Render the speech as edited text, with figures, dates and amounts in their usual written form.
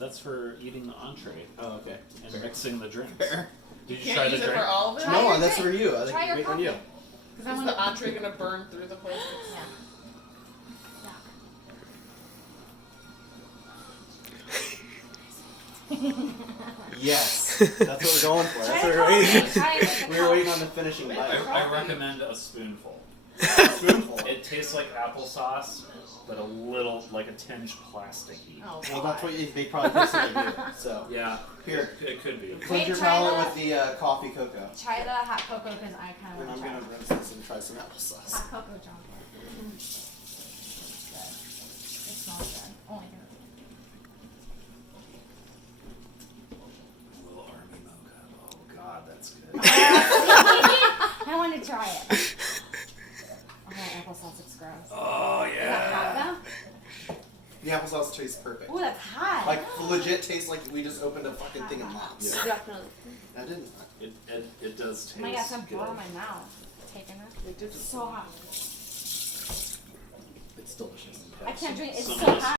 That's for eating the entree. Oh, okay. And mixing the drinks. Fair. Did you Can't try the use it drink? for all of it? No, that's for you. I Try think your wait on coffee. you. Is the entree gonna burn through the places? Yeah. Yes, that's what we're going for. That's what we're waiting. We were waiting on the finishing bite. I recommend a spoonful. A spoonful. It tastes like applesauce, but a little, like a tinge plasticky. Oh, Well, that's what they probably tasted like you. So Yeah, here, it could be. cleanse your palate with the coffee cocoa. Try the hot cocoa because I kind of And want I'm to try gonna it. rinse this and try some applesauce. Hot cocoa jump. It smells good. Only good. A little army mocha. Oh god, that's good. I want to try it. Oh, applesauce looks gross. Oh Is that hot yeah. though? The applesauce tastes perfect. Ooh, that's hot. Like legit tastes like we just opened a fucking thing of mops. Yeah. Definitely. I didn't. It does taste Oh my gosh, I'm good. blowing my mouth. Taking it. It's so hot. It's delicious. I can't drink. It's Some so of this hot.